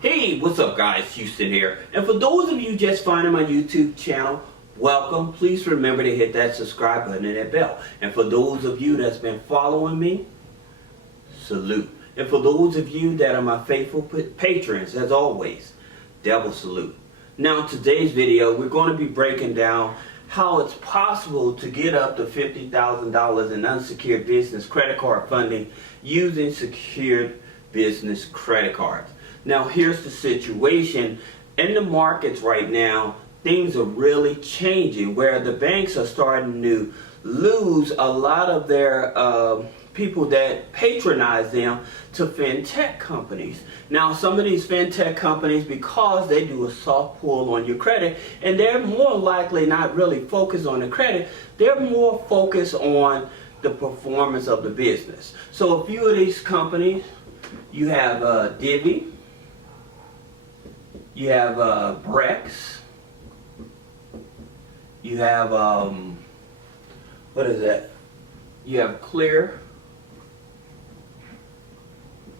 Hey, what's up guys, Houston here. And for those of you just finding my YouTube channel, welcome. Please remember to hit that subscribe button and that bell. And for those of you that's been following me, salute. And for those of you that are my faithful patrons, as always, double salute. Now in today's video, we're going to be breaking down how it's possible to get up to $50,000 in unsecured business credit card funding using secured business credit cards. Now here's the situation. In the markets right now, things are really changing where the banks are starting to lose a lot of their people that patronize them to fintech companies. Now some of these fintech companies, because they do a soft pull on your credit, and they're more likely not really focused on the credit, they're more focused on the performance of the business. So a few of these companies, you have Divvy, you have Brex, you have what is that? You have Clear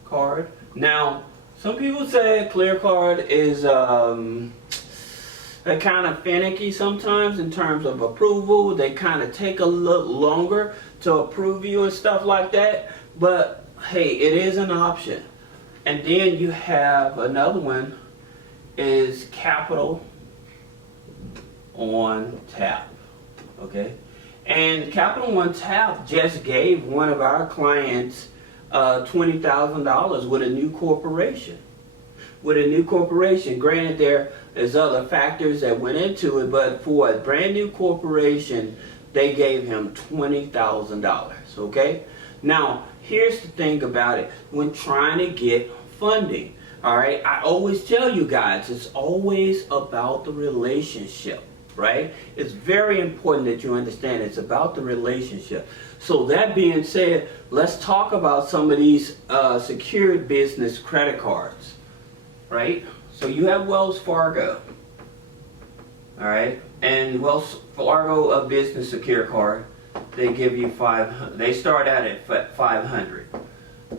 Card. Now some people say Clear Card is kind of finicky sometimes in terms of approval. They kind of take a little longer to approve you and stuff like that, but hey, it is an option. And then you have another one is CapitalOne Tap. Okay, and CapitalOne Tap just gave one of our clients $20,000 with a new corporation. Granted, there is other factors that went into it, but for a brand new corporation, they gave him $20,000. Okay, now here's the thing about it. When trying to get funding, all right, I always tell you guys, it's always about the relationship, right? It's very important that you understand it's about the relationship. So that being said, let's talk about some of these secured business credit cards, right? So you have Wells Fargo, all right, and Wells Fargo, a business secure card, they give you they start out at $500.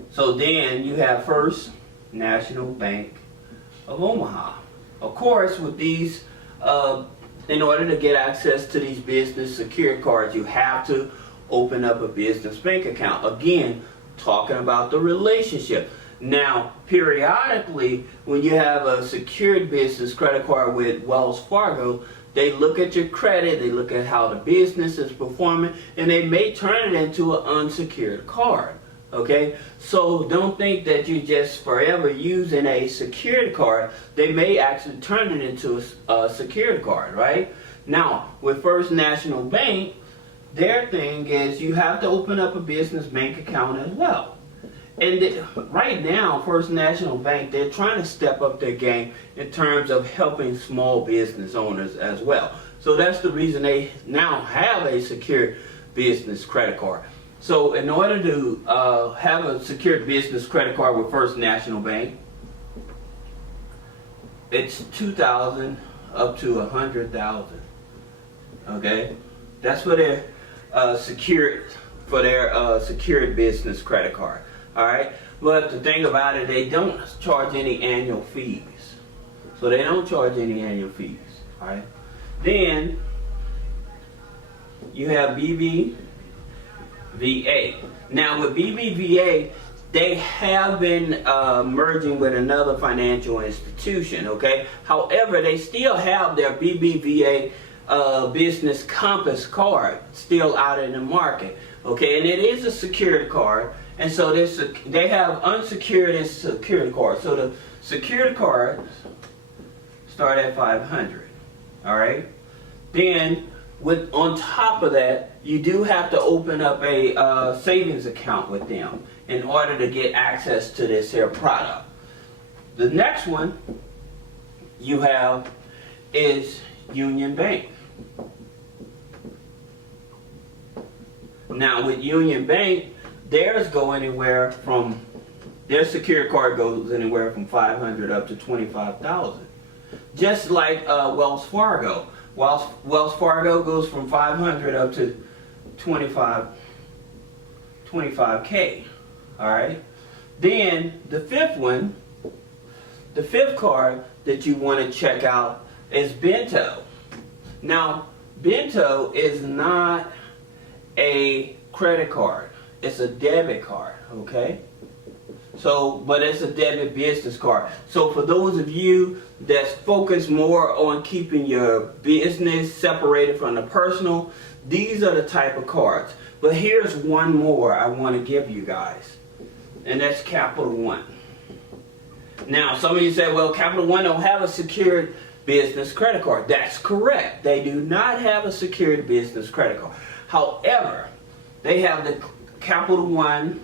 So then you have First National Bank of Omaha. Of course, with these, in order to get access to these business secured cards, you have to open up a business bank account. Again, talking about the relationship. Now, periodically, when you have a secured business credit card with Wells Fargo, they look at your credit, they look at how the business is performing, and they may turn it into an unsecured card. Okay, so don't think that you're just forever using a secured card. They may actually turn it into a secured card, right? Now, with First National Bank, their thing is you have to open up a business bank account as well. And right now, First National Bank, they're trying to step up their game in terms of helping small business owners as well. So that's the reason they now have a secured business credit card. So in order to have a secured business credit card with First National Bank, it's $2,000 up to $100,000. Okay, that's for their secured business credit card. All right, but the thing about it, they don't charge any annual fees. So they don't charge any annual fees. All right, then you have BBVA. Now with BBVA, they have been merging with another financial institution, okay? However, they still have their BBVA Business Compass card still out in the market, okay? And it is a secured card, and so they have unsecured and secured cards. So the secured cards start at $500, all right? Then on top of that, you do have to open up a savings account with them in order to get access to this here product. The next one you have is Union Bank. Now with Union Bank, their secured card goes anywhere from $500 up to $25,000. Just like Wells Fargo. Wells Fargo goes from $500 up to $25K. All right. Then the fifth one the fifth card that you want to check out is Bento. Now, Bento is not a credit card. It's a debit card, okay? So, but it's a debit business card. So for those of you that's focused more on keeping your business separated from the personal, these are the type of cards. But here's one more I want to give you guys, and that's CapitalOne. Now, some of you say, well, CapitalOne don't have a secured business credit card. That's correct. They do not have a secured business credit card. However, they have the CapitalOne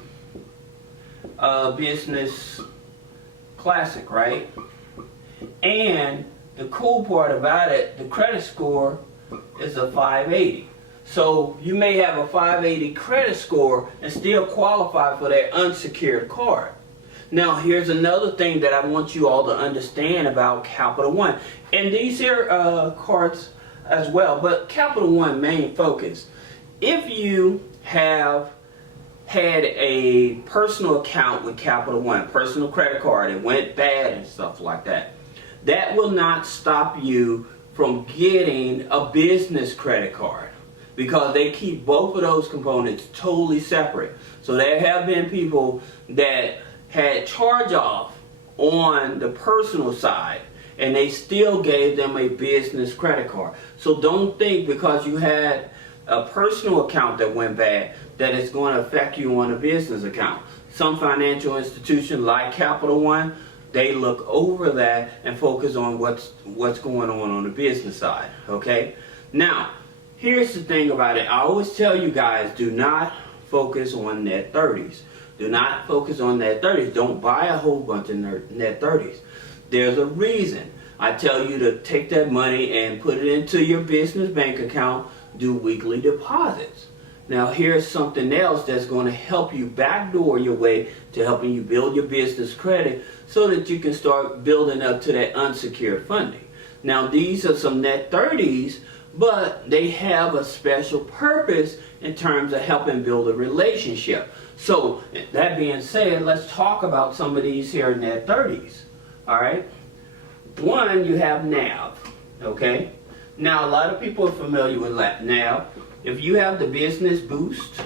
Business Classic, right? And the cool part about it, the credit score is a 580. So you may have a 580 credit score and still qualify for their unsecured card. Now, here's another thing that I want you all to understand about CapitalOne. And these here cards as well, but CapitalOne main focus. If you have had a personal account with CapitalOne, personal credit card, and went bad and stuff like that, that will not stop you from getting a business credit card, because they keep both of those components totally separate. So there have been people that had charge-off on the personal side and they still gave them a business credit card. So don't think because you had a personal account that went bad that it's going to affect you on a business account. Some financial institutions like CapitalOne, they look over that and focus on what's going on the business side, okay? Now, here's the thing about it. I always tell you guys, do not focus on net 30s. Do not focus on net 30s. Don't buy a whole bunch of net 30s. There's a reason. I tell you to take that money and put it into your business bank account, do weekly deposits. Now here's something else that's going to help you backdoor your way to helping you build your business credit so that you can start building up to that unsecured funding. Now these are some net 30s, but they have a special purpose in terms of helping build a relationship. So that being said, let's talk about some of these here net 30s. All right. One, you have NAV. Okay. Now a lot of people are familiar with NAV. If you have the Business Boost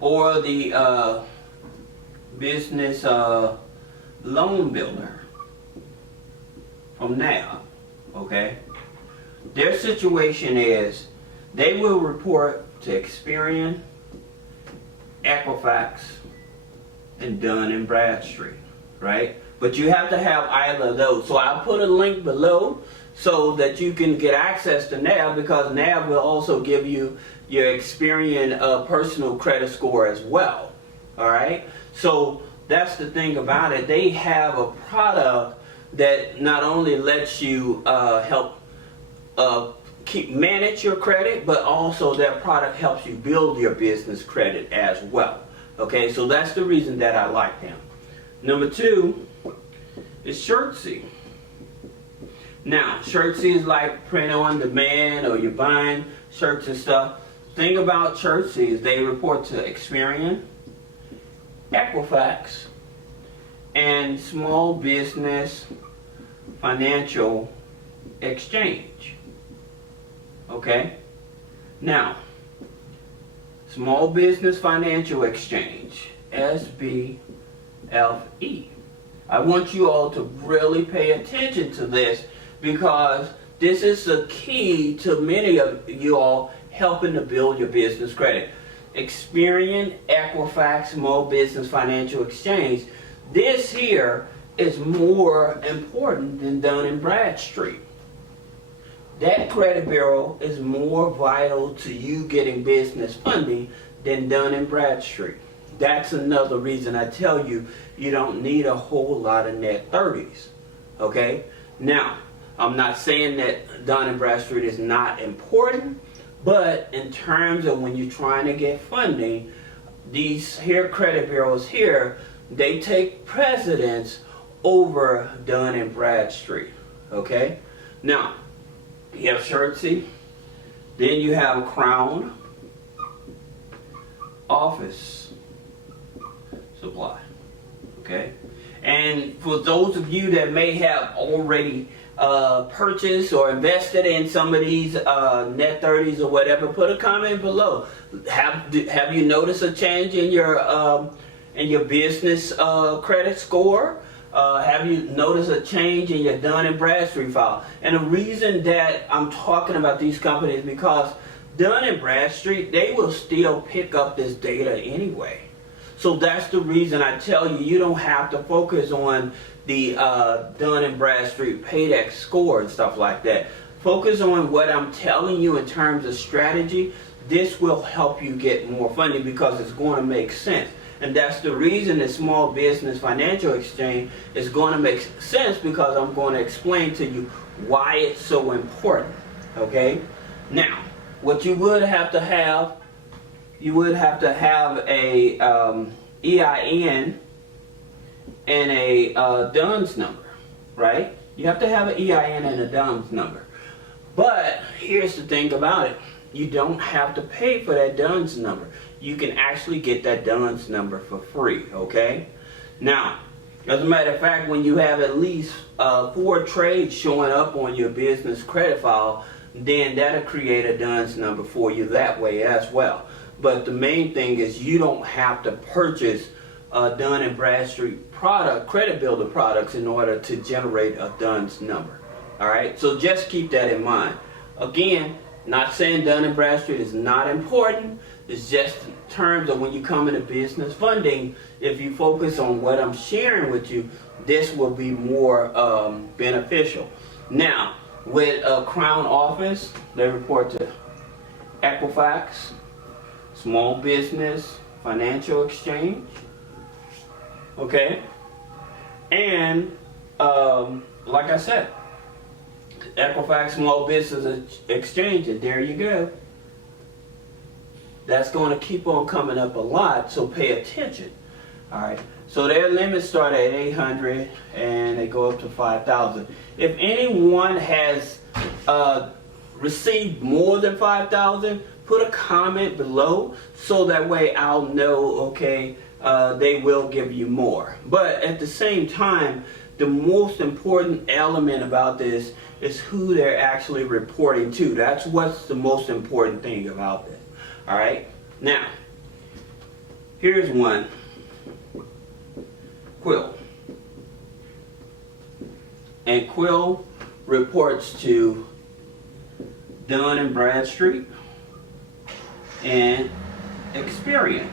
or the Business Loan Builder from NAV, okay, their situation is they will report to Experian, Equifax, and Dun & Bradstreet, right? But you have to have either of those. So I'll put a link below so that you can get access to NAV, because NAV will also give you your Experian personal credit score as well, all right? So that's the thing about it. They have a product that not only lets you help manage your credit, but also that product helps you build your business credit as well. Okay, so that's the reason that I like them. Number two is Shirtsy. Now, Shirtsy is like print on demand, or you're buying shirts and stuff. Thing about Shirtsy is they report to Experian, Equifax, and Small Business Financial Exchange. Okay? Now, Small Business Financial Exchange, SBFE. I want you all to really pay attention to this, because this is the key to many of you all helping to build your business credit. Experian, Equifax, Small Business Financial Exchange. This here is more important than Dun & Bradstreet. That credit bureau is more vital to you getting business funding than Dun & Bradstreet. That's another reason I tell you, you don't need a whole lot of net 30s. Okay? Now, I'm not saying that Dun & Bradstreet is not important, but in terms of when you're trying to get funding, these here credit bureaus here, they take precedence over Dun & Bradstreet. Okay? Now, you have Shirtsy, then you have Crown Office Supply, okay? And for those of you that may have already purchased or invested in some of these net 30s or whatever, put a comment below. Have you noticed a change in your business credit score? Have you noticed a change in your Dun & Bradstreet file? And the reason that I'm talking about these companies is because Dun & Bradstreet, they will still pick up this data anyway. So that's the reason I tell you, you don't have to focus on the Dun & Bradstreet Paydex score and stuff like that. Focus on what I'm telling you in terms of strategy. This will help you get more funding because it's going to make sense. And that's the reason the Small Business Financial Exchange is going to make sense, because I'm going to explain to you why it's so important. Okay? Now, what you would have to have, a EIN and a DUNS number, right? You have to have an EIN and a DUNS number. But here's the thing about it. You don't have to pay for that DUNS number. You can actually get that DUNS number for free, okay? Now, as a matter of fact, when you have at least 4 trades showing up on your business credit file, then that'll create a DUNS number for you that way as well. But the main thing is you don't have to purchase Dun & Bradstreet credit builder products in order to generate a DUNS number. Alright, so just keep that in mind. Again, not saying Dun & Bradstreet is not important. It's just in terms of when you come into business funding, if you focus on what I'm sharing with you, this will be more beneficial. Now, with Crown Office, they report to Equifax, Small Business Financial Exchange, okay? And like I said, Equifax Small Business Exchange, and there you go. That's going to keep on coming up a lot, so pay attention. Alright, so their limits start at 800 and they go up to 5,000. If anyone has received more than 5,000, put a comment below so that way I'll know, okay, they will give you more. But at the same time, the most important element about this is who they're actually reporting to. That's what's the most important thing about this. Alright, now, here's one. Quill. And Quill reports to Dun & Bradstreet and Experian.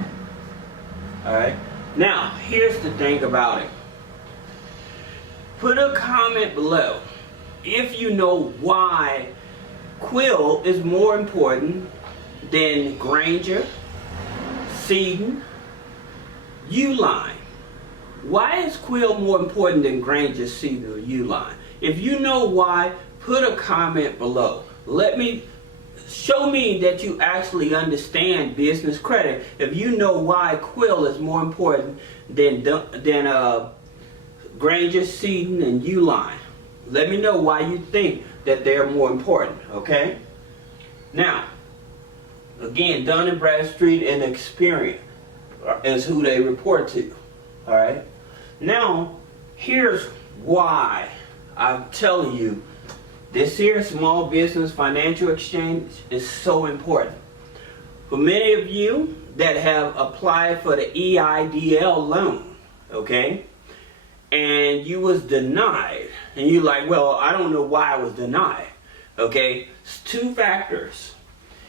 Alright, now, here's the thing about it. Put a comment below if you know why Quill is more important than Granger, Seaton, Uline. Why is Quill more important than Granger, Seaton, or Uline? If you know why, put a comment below. Show me that you actually understand business credit if you know why Quill is more important than Granger, Seaton, and Uline. Let me know why you think that they're more important, okay? Now, again, Dun & Bradstreet and Experian is who they report to, alright? Now, here's why I'm telling you this here Small Business Financial Exchange is so important. For many of you that have applied for the EIDL loan, okay, and you was denied, and you're like, well, I don't know why I was denied, okay? It's 2 factors.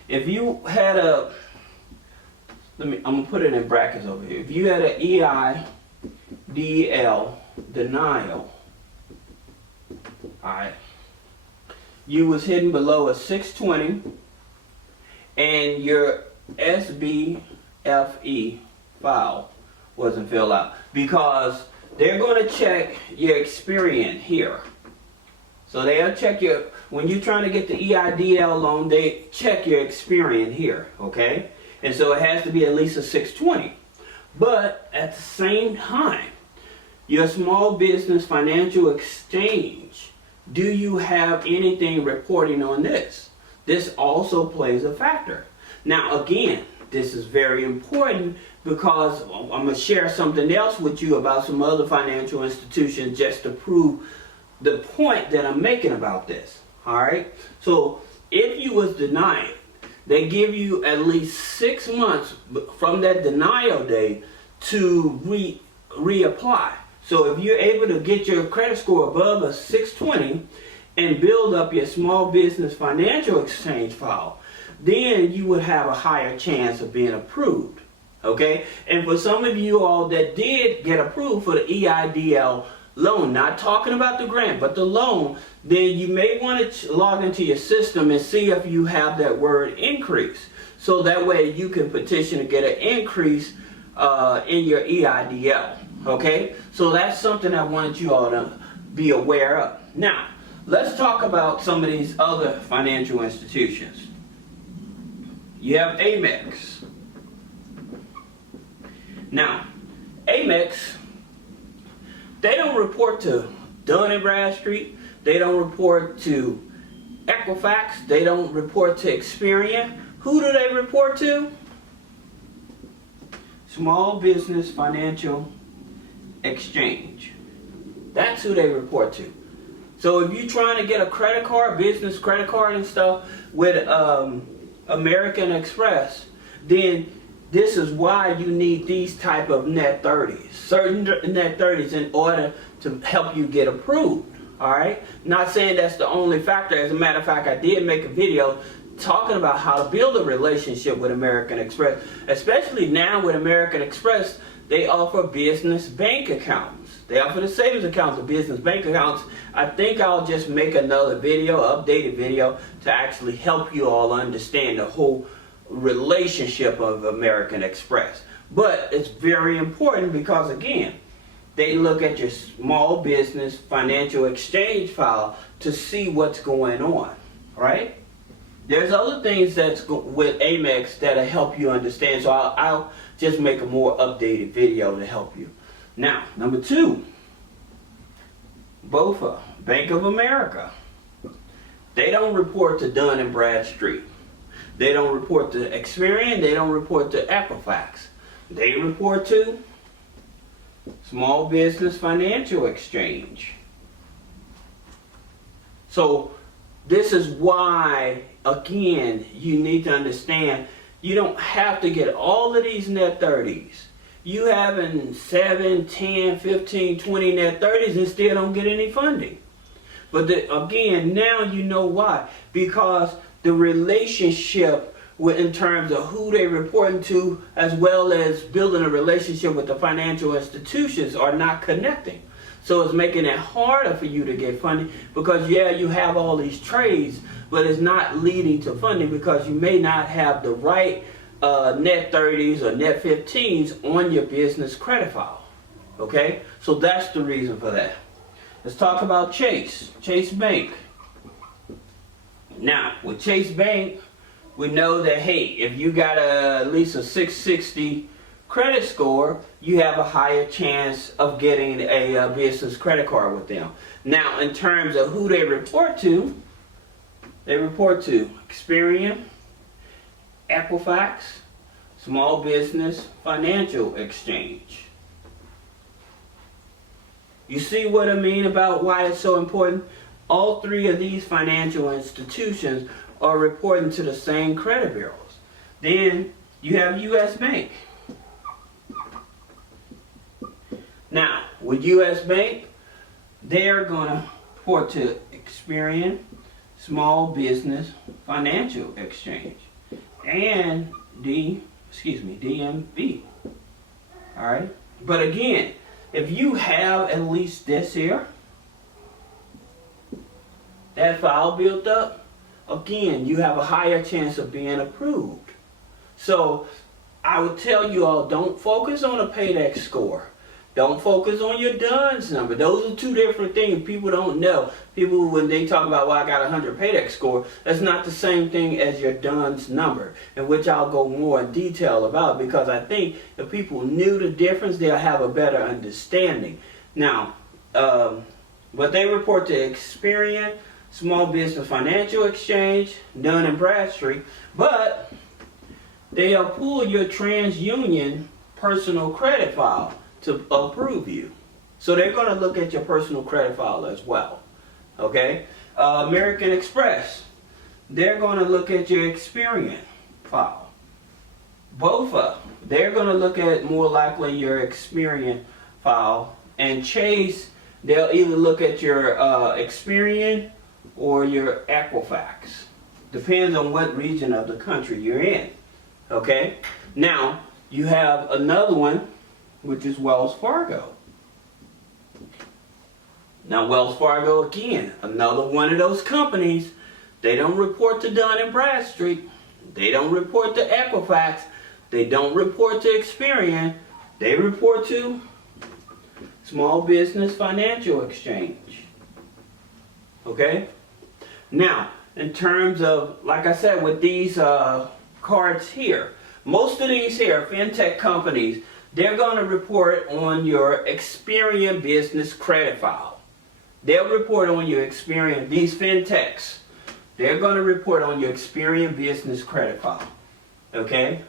If you had I'm gonna put it in brackets over here. If you had an EIDL denial, alright, you was hidden below a 620 and your SBFE file wasn't filled out, because they're going to check your Experian here. So they'll check your, when you're trying to get the EIDL loan, they check your Experian here, okay? And so it has to be at least a 620. But at the same time, your Small Business Financial Exchange, do you have anything reporting on this? This also plays a factor. Now again, this is very important because I'm going to share something else with you about some other financial institutions just to prove the point that I'm making about this. Alright? So if you was denied, they give you at least 6 months from that denial day to reapply. So if you're able to get your credit score above a 620 and build up your small business financial exchange file, then you would have a higher chance of being approved. Okay? And for some of you all that did get approved for the EIDL loan, not talking about the grant, but the loan, then you may want to log into your system and see if you have that word increase. So that way you can petition to get an increase in your EIDL. Okay? So that's something I wanted you all to be aware of. Now, let's talk about some of these other financial institutions. You have Amex. Now, Amex, they don't report to Dun & Bradstreet. They don't report to Equifax. They don't report to Experian. Who do they report to? Small Business Financial Exchange. That's who they report to. So if you're trying to get a credit card, business credit card and stuff with American Express, then this is why you need these type of net 30s, certain net 30s in order to help you get approved. Alright? Not saying that's the only factor. As a matter of fact, I did make a video talking about how to build a relationship with American Express. Especially now with American Express, they offer business bank accounts. They offer the savings accounts and business bank accounts. I think I'll just make another video, updated video, to actually help you all understand the whole relationship of American Express. But it's very important because, again, they look at your small business financial exchange file to see what's going on, right? There's other things that's with Amex that'll help you understand, so I'll just make a more updated video to help you. Now, number 2, BOFA, Bank of America. They don't report to Dun & Bradstreet. They don't report to Experian. They don't report to Equifax. They report to Small Business Financial Exchange. So this is why, again, you need to understand you don't have to get all of these net 30s. You having 7, 10, 15, 20 net 30s and still don't get any funding. But again, now you know why. Because the relationship in terms of who they're reporting to, as well as building a relationship with the financial institutions, are not connecting. So it's making it harder for you to get funding because, yeah, you have all these trades, but it's not leading to funding because you may not have the right net 30s or net 15s on your business credit file. Okay? So that's the reason for that. Let's talk about Chase Bank. Now, with Chase Bank, we know that, hey, if you got at least a 660 credit score, you have a higher chance of getting a business credit card with them. Now, in terms of who they report to Experian, Equifax, Small Business Financial Exchange. You see what I mean about why it's so important? All 3 of these financial institutions are reporting to the same credit bureaus. Then you have U.S. Bank. Now, with U.S. Bank, they're going to report to Experian, Small Business Financial Exchange, and DMB. All right? But again, if you have at least this here, that file built up, again, you have a higher chance of being approved. So I would tell you all, don't focus on a paydex score. Don't focus on your DUNS number. Those are 2 different things people don't know. People, when they talk about, well, I got a 100 paydex score, that's not the same thing as your DUNS number, in which I'll go more in detail about, because I think if people knew the difference, they'll have a better understanding. Now, but they report to Experian, Small Business Financial Exchange, Dun & Bradstreet, but they'll pull your TransUnion personal credit file to approve you. So they're going to look at your personal credit file as well. Okay? American Express, they're going to look at your Experian file. BOFA, they're going to look at more likely your Experian file. And Chase, they'll either look at your Experian or your Equifax. Depends on what region of the country you're in. Okay? Now, you have another one, which is Wells Fargo. Now, Wells Fargo, again, another one of those companies. They don't report to Dun & Bradstreet. They don't report to Equifax. They don't report to Experian. They report to Small Business Financial Exchange. Okay? Now, in terms of, like I said, with these cards here, most of these here, fintech companies, they're going to report on your Experian business credit file. They'll report on your Experian, these fintechs, they're going to report on your Experian business credit file. Okay?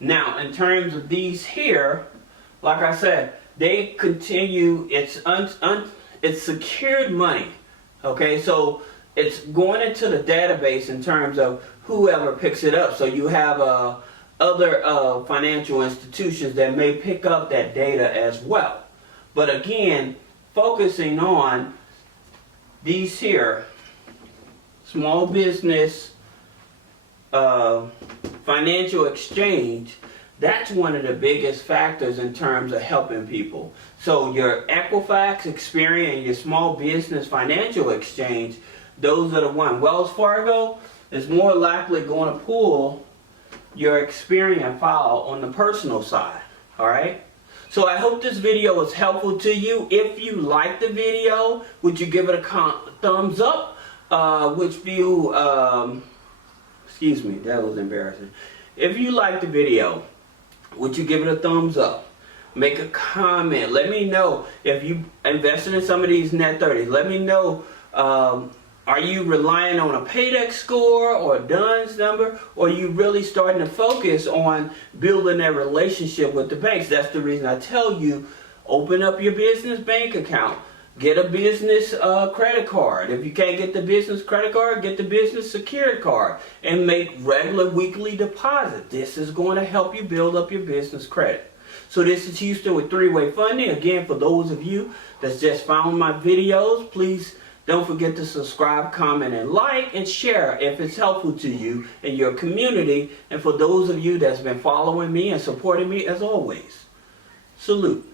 Now, in terms of these here, like I said, they continue, it's secured money. Okay? So it's going into the database in terms of whoever picks it up. So you have other financial institutions that may pick up that data as well. But again, focusing on these here, small business financial exchange, that's one of the biggest factors in terms of helping people. So your Equifax, Experian, your small business financial exchange, those are the ones. Wells Fargo is more likely going to pull your Experian file on the personal side. All right? So I hope this video was helpful to you. If you liked the video, would you give it a thumbs up? Excuse me, that was embarrassing. If you liked the video, would you give it a thumbs up? Make a comment. Let me know if you invested in some of these net 30s. Let me know, are you relying on a Paydex score or a DUNS number, or are you really starting to focus on building that relationship with the banks? That's the reason I tell you, open up your business bank account. Get a business credit card. If you can't get the business credit card, get the business secured card and make regular weekly deposit. This is going to help you build up your business credit. So this is Houston with three-way funding. Again, for those of you that's just found my videos, please don't forget to subscribe, comment, and like, and share if it's helpful to you and your community. And for those of you that's been following me and supporting me, as always, salute.